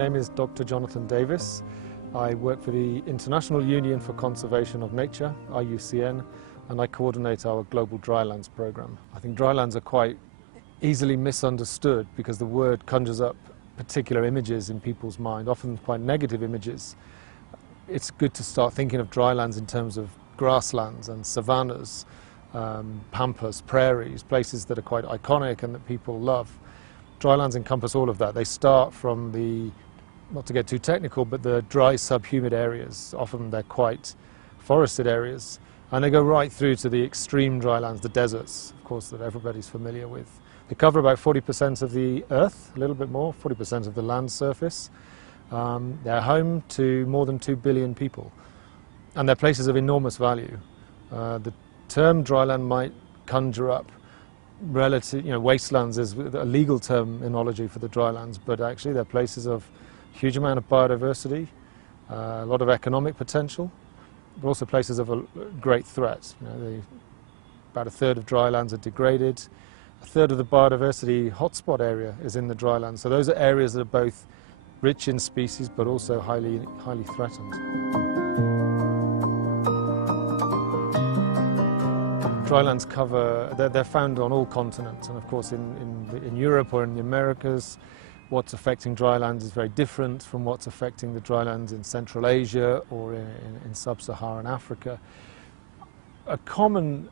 name is Dr. Jonathan Davies. I work for the International Union for Conservation of Nature, IUCN, and I coordinate our Global Drylands program. I think drylands are quite easily misunderstood because the word conjures up particular images in people's mind, often quite negative images. It's good to start thinking of drylands in terms of grasslands and savannas, pampas, prairies, places that are quite iconic and that people love. Drylands encompass all of that. They start from the, not to get too technical, but the dry subhumid areas. Often they're quite forested areas. And they go right through to the extreme drylands, the deserts, of course, that everybody's familiar with. They cover about 40% of the earth, a little bit more, 40% of the land surface. They're home to more than 2 billion people. And they're places of enormous value. The term dryland might conjure up relative, wastelands is a legal terminology for the drylands, but actually they're places of huge amount of biodiversity, a lot of economic potential, but also places of a great threat. About a third of drylands are degraded. A third of the biodiversity hotspot area is in the drylands. So those are areas that are both rich in species, but also highly threatened. Drylands cover, they're found on all continents, and of course in Europe or in the Americas, what's affecting drylands is very different from what's affecting the drylands in Central Asia or in sub-Saharan Africa. A common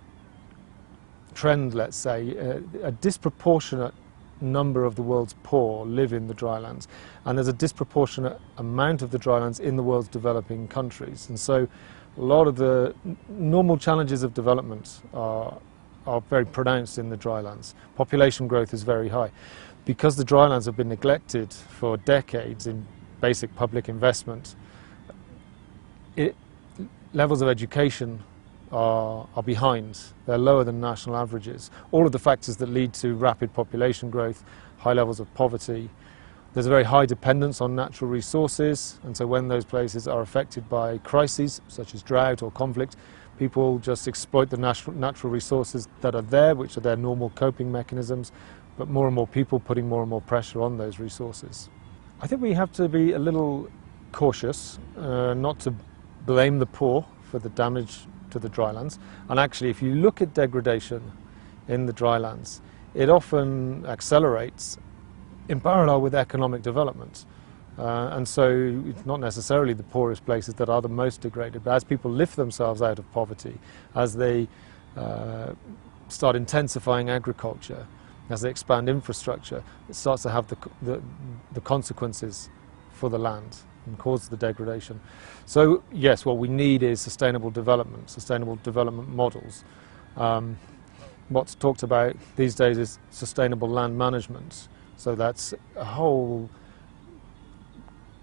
trend, let's say, a disproportionate number of the world's poor live in the drylands, and there's a disproportionate amount of the drylands in the world's developing countries. And so a lot of the normal challenges of development are very pronounced in the drylands. Population growth is very high. Because the drylands have been neglected for decades in basic public investment, levels of education are behind. They're lower than national averages. All of the factors that lead to rapid population growth, high levels of poverty. There's a very high dependence on natural resources, and so when those places are affected by crises such as drought or conflict, people just exploit the natural resources that are there, which are their normal coping mechanisms, but more and more people putting more and more pressure on those resources. I think we have to be a little cautious, not to blame the poor for the damage to the drylands. And actually, if you look at degradation in the drylands, it often accelerates in parallel with economic development. And so it's not necessarily the poorest places that are the most degraded, but as people lift themselves out of poverty, as they start intensifying agriculture, as they expand infrastructure, it starts to have the consequences for the land and cause the degradation. So yes, what we need is sustainable development models. What's talked about these days is sustainable land management. So that's a whole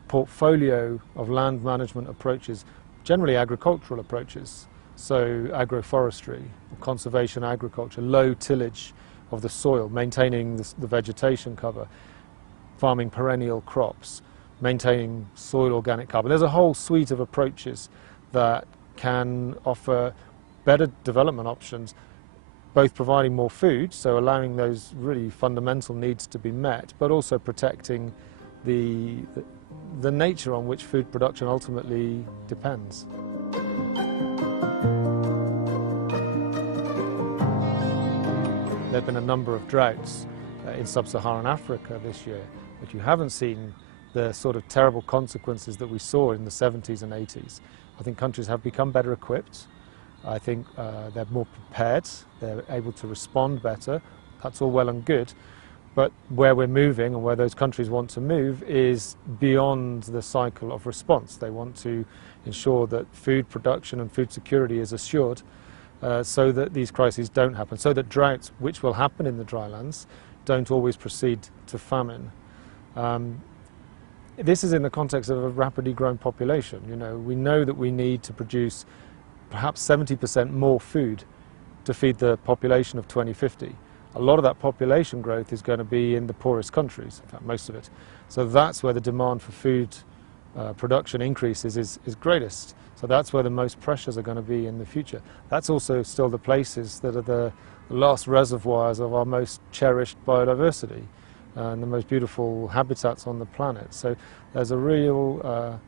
portfolio of land management approaches, generally agricultural approaches. So agroforestry, conservation agriculture, low tillage of the soil, maintaining the vegetation cover, farming perennial crops, maintaining soil organic carbon. There's a whole suite of approaches that can offer better development options, both providing more food, so allowing those really fundamental needs to be met, but also protecting the nature on which food production ultimately depends. There have been a number of droughts in sub-Saharan Africa this year, but you haven't seen the sort of terrible consequences that we saw in the 70s and 80s. I think countries have become better equipped. I think they're more prepared, they're able to respond better. That's all well and good, but where we're moving and where those countries want to move is beyond the cycle of response. They want to ensure that food production and food security is assured so that these crises don't happen, so that droughts, which will happen in the drylands, don't always proceed to famine. This is in the context of a rapidly growing population. We know that we need to produce perhaps 70% more food to feed the population of 2050. A lot of that population growth is going to be in the poorest countries, in fact most of it. So that's where the demand for food production increases is greatest. So that's where the most pressures are going to be in the future. That's also still the places that are the last reservoirs of our most cherished biodiversity. and the most beautiful habitats on the planet. So there's a real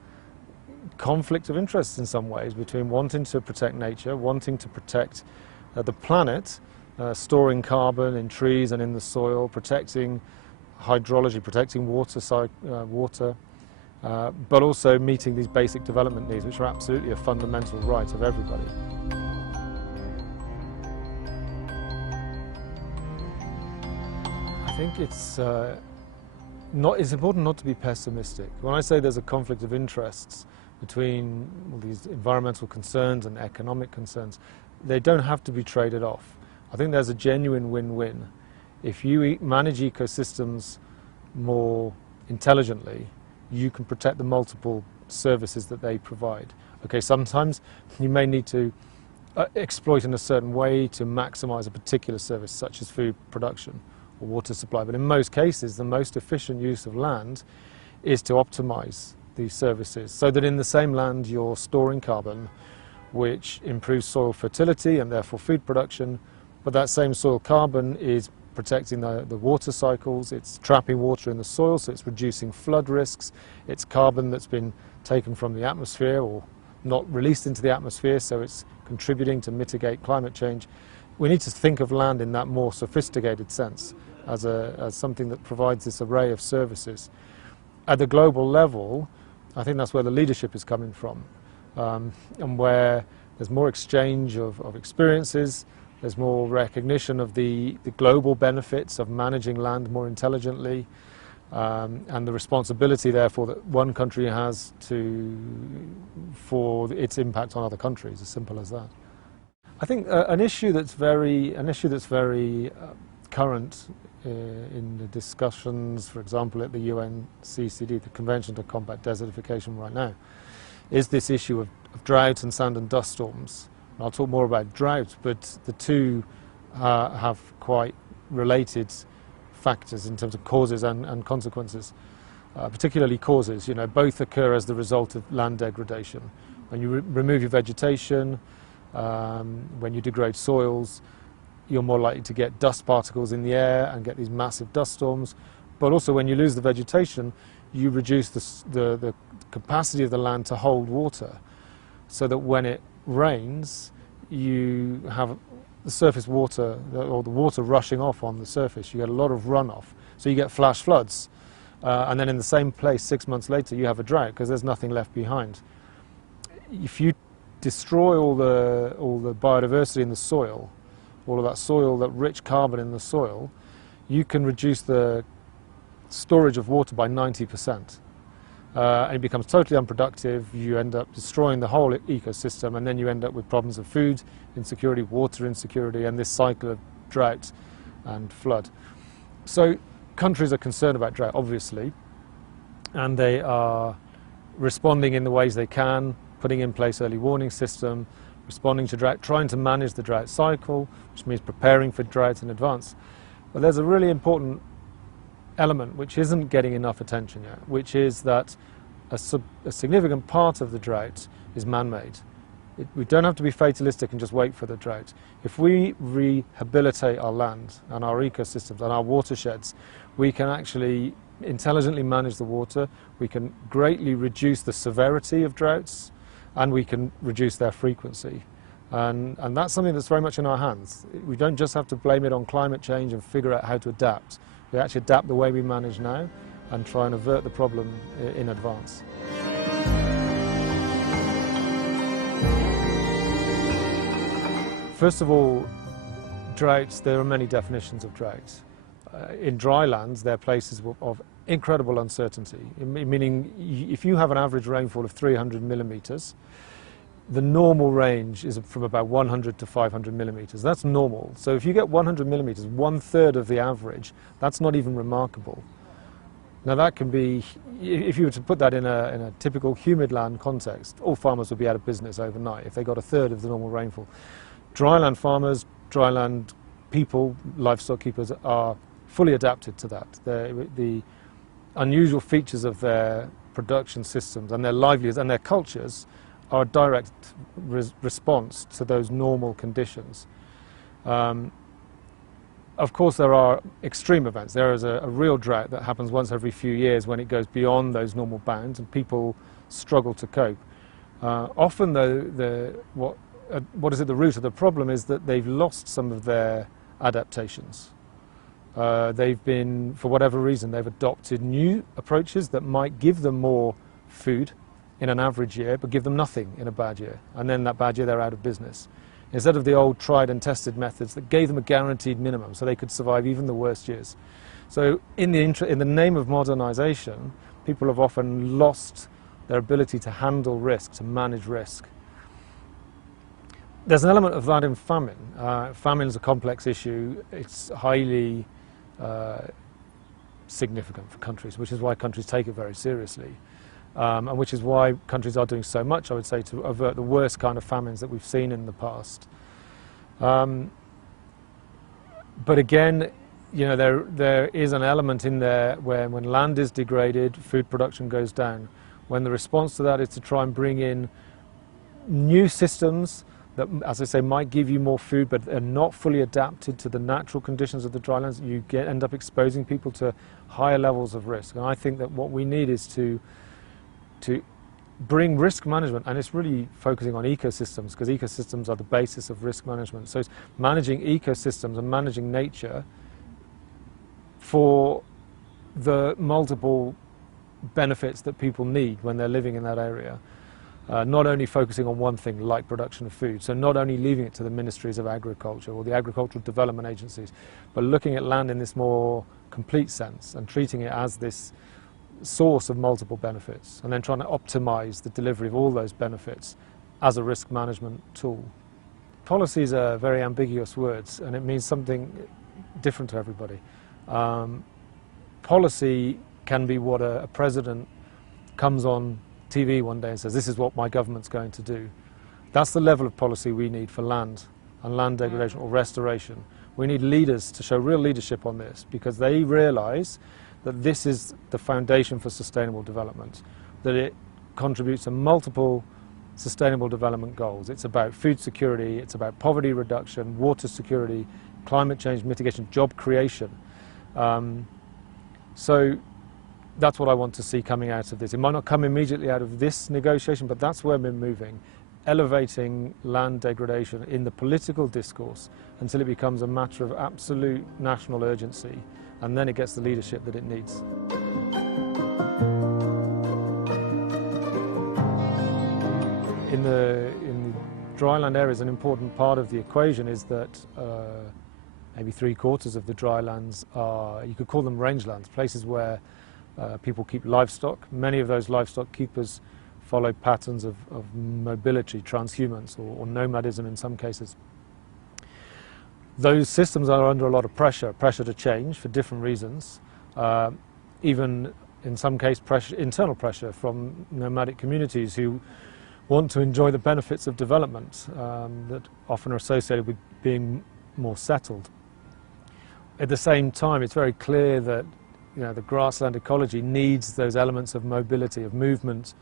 conflict of interest in some ways between wanting to protect nature, wanting to protect the planet, storing carbon in trees and in the soil, protecting hydrology, protecting water, but also meeting these basic development needs, which are absolutely a fundamental right of everybody. I think it's important not to be pessimistic. When I say there's a conflict of interests between these environmental concerns and economic concerns, they don't have to be traded off. I think there's a genuine win-win. If you manage ecosystems more intelligently, you can protect the multiple services that they provide. Okay, sometimes you may need to exploit in a certain way to maximize a particular service, such as food production or water supply. But in most cases, the most efficient use of land is to optimize these services so that in the same land you're storing carbon, which improves soil fertility and therefore food production, but that same soil carbon is protecting the water cycles, it's trapping water in the soil, so it's reducing flood risks, it's carbon that's been taken from the atmosphere or not released into the atmosphere, so it's contributing to mitigate climate change. We need to think of land in that more sophisticated sense, as something that provides this array of services. At the global level, I think that's where the leadership is coming from, and where there's more exchange of experiences, there's more recognition of the global benefits of managing land more intelligently, and the responsibility, therefore, that one country has for its impact on other countries, as simple as that. I think an issue that's very current in the discussions, for example, at the UNCCD, the Convention to Combat Desertification right now, is this issue of drought and sand and dust storms. And I'll talk more about drought, but the two have quite related factors in terms of causes and consequences, particularly causes. You know, both occur as the result of land degradation. When you remove your vegetation, when you degrade soils, you're more likely to get dust particles in the air and get these massive dust storms. But also when you lose the vegetation, you reduce the capacity of the land to hold water, so that when it rains, you have the surface water, or the water rushing off on the surface. You get a lot of runoff, so you get flash floods. And then in the same place 6 months later you have a drought because there's nothing left behind. If you destroy all the biodiversity in the soil, all of that soil, that rich carbon in the soil, you can reduce the storage of water by 90%. And it becomes totally unproductive. You end up destroying the whole ecosystem, and then you end up with problems of food insecurity, water insecurity, and this cycle of drought and flood. So countries are concerned about drought, obviously, and they are responding in the ways they can, putting in place early warning system, responding to drought, trying to manage the drought cycle, which means preparing for drought in advance. But there's a really important element which isn't getting enough attention yet, which is that a significant part of the drought is man-made. We don't have to be fatalistic and just wait for the drought. If we rehabilitate our land and our ecosystems and our watersheds, we can actually intelligently manage the water, we can greatly reduce the severity of droughts, and we can reduce their frequency. And that's something that's very much in our hands. We don't just have to blame it on climate change and figure out how to adapt. We actually adapt the way we manage now and try and avert the problem in advance. First of all, droughts, there are many definitions of droughts. In dry lands, they're places of incredible uncertainty, meaning if you have an average rainfall of 300 millimetres, the normal range is from about 100 to 500 millimetres. That's normal. So if you get 100 millimetres, 1/3 of the average, that's not even remarkable. Now that can be, if you were to put that in a typical humid land context, all farmers would be out of business overnight if they got 1/3 of the normal rainfall. Dryland farmers, dryland people, livestock keepers are fully adapted to that. The unusual features of their production systems and their livelihoods and their cultures are a direct response to those normal conditions. Of course, there are extreme events. There is a real drought that happens once every few years when it goes beyond those normal bounds and people struggle to cope. Often, though, what is at the root of the problem is that they've lost some of their adaptations. They've been, for whatever reason, they've adopted new approaches that might give them more food in an average year, but give them nothing in a bad year. And then that bad year, they're out of business. Instead of the old tried and tested methods that gave them a guaranteed minimum so they could survive even the worst years. So in the name of modernization, people have often lost their ability to handle risk, to manage risk. There's an element of that in famine. Famine is a complex issue. It's highly significant for countries, which is why countries take it very seriously. And which is why countries are doing so much, I would say, to avert the worst kind of famines that we've seen in the past. But again, you know, there is an element in there where when land is degraded, food production goes down. When the response to that is to try and bring in new systems that, as I say, might give you more food, but are not fully adapted to the natural conditions of the drylands, you end up exposing people to higher levels of risk. And I think that what we need is to bring risk management, and it's really focusing on ecosystems, because ecosystems are the basis of risk management. So it's managing ecosystems and managing nature for the multiple benefits that people need when they're living in that area. Not only focusing on one thing like production of food, so not only leaving it to the ministries of agriculture or the agricultural development agencies, but looking at land in this more complete sense and treating it as this source of multiple benefits, and then trying to optimize the delivery of all those benefits as a risk management tool. Policies are very ambiguous words, and it means something different to everybody. Policy can be what a president comes on TV one day and says, this is what my government's going to do. That's the level of policy we need for land and land degradation or restoration. We need leaders to show real leadership on this, because they realize that this is the foundation for sustainable development, that it contributes to multiple sustainable development goals. It's about food security, it's about poverty reduction, water security, climate change mitigation, job creation. So that's what I want to see coming out of this. It might not come immediately out of this negotiation, but that's where we're moving, elevating land degradation in the political discourse until it becomes a matter of absolute national urgency, and then it gets the leadership that it needs. In the dryland areas, an important part of the equation is that maybe 3/4 of the drylands are, you could call them rangelands, places where people keep livestock. Many of those livestock keepers follow patterns of mobility, transhumance, or nomadism in some cases. Those systems are under a lot of pressure to change for different reasons, even in some cases internal pressure from nomadic communities who want to enjoy the benefits of development that often are associated with being more settled. At the same time, it's very clear that, you know, the grassland ecology needs those elements of mobility, of movement,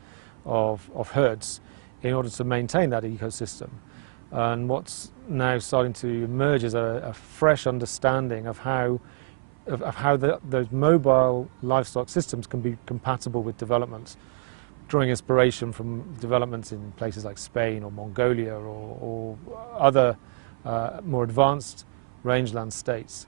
of herds in order to maintain that ecosystem. And what's now starting to emerge is a fresh understanding of how those mobile livestock systems can be compatible with development, drawing inspiration from developments in places like Spain or Mongolia or other more advanced rangeland states.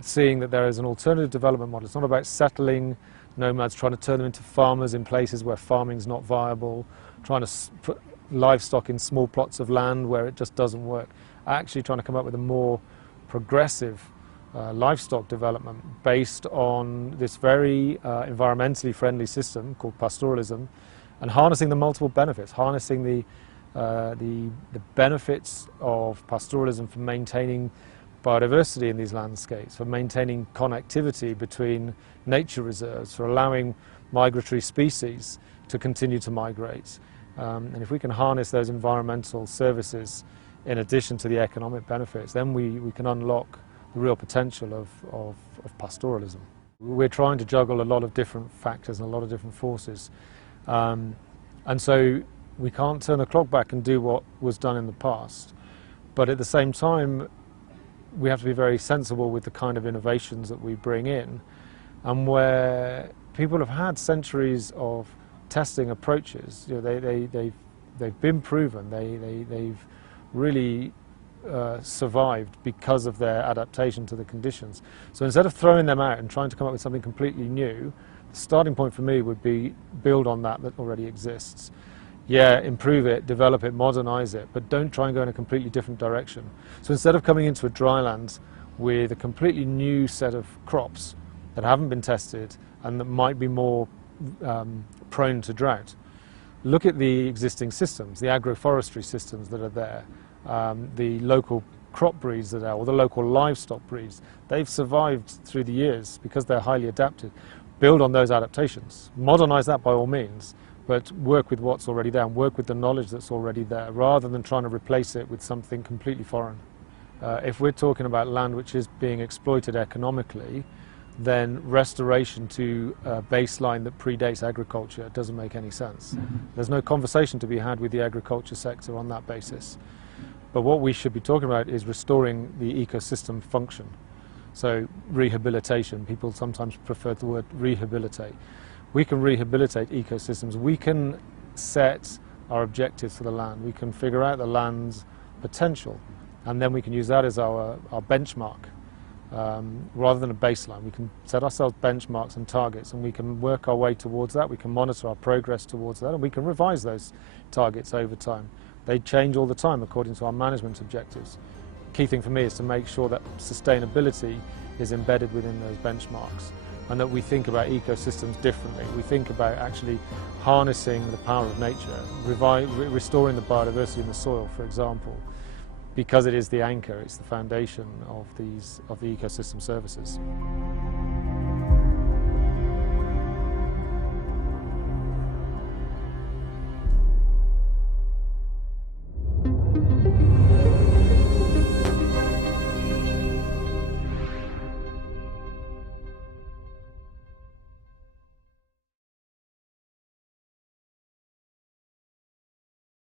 Seeing that there is an alternative development model. It's not about settling nomads, trying to turn them into farmers in places where farming is not viable, trying to put livestock in small plots of land where it just doesn't work. Actually trying to come up with a more progressive livestock development based on this very environmentally friendly system called pastoralism, and harnessing the multiple benefits, harnessing the benefits of pastoralism for maintaining biodiversity in these landscapes, for maintaining connectivity between nature reserves, for allowing migratory species to continue to migrate. And if we can harness those environmental services in addition to the economic benefits, then we can unlock the real potential of pastoralism. We're trying to juggle a lot of different factors and a lot of different forces. And so we can't turn the clock back and do what was done in the past. But at the same time, we have to be very sensible with the kind of innovations that we bring in, and where people have had centuries of testing approaches. You know, they've been proven. They've really survived because of their adaptation to the conditions. So instead of throwing them out and trying to come up with something completely new, the starting point for me would be build on that already exists. Yeah, improve it, develop it, modernize it, but don't try and go in a completely different direction. So instead of coming into a dryland with a completely new set of crops that haven't been tested and that might be more prone to drought, look at the existing systems, the agroforestry systems that are there, the local crop breeds that are, or the local livestock breeds. They've survived through the years because they're highly adapted. Build on those adaptations. Modernize that by all means, but work with what's already there and work with the knowledge that's already there, rather than trying to replace it with something completely foreign. If we're talking about land which is being exploited economically, then restoration to a baseline that predates agriculture doesn't make any sense. There's no conversation to be had with the agriculture sector on that basis. But what we should be talking about is restoring the ecosystem function. So rehabilitation, people sometimes prefer the word rehabilitate. We can rehabilitate ecosystems. We can set our objectives for the land. We can figure out the land's potential, and then we can use that as our benchmark. Rather than a baseline, we can set ourselves benchmarks and targets, and we can work our way towards that. We can monitor our progress towards that, and we can revise those targets over time. They change all the time according to our management objectives. Key thing for me is to make sure that sustainability is embedded within those benchmarks, and that we think about ecosystems differently. We think about actually harnessing the power of nature, restoring the biodiversity in the soil, for example, because it is the anchor, it's the foundation of the ecosystem services.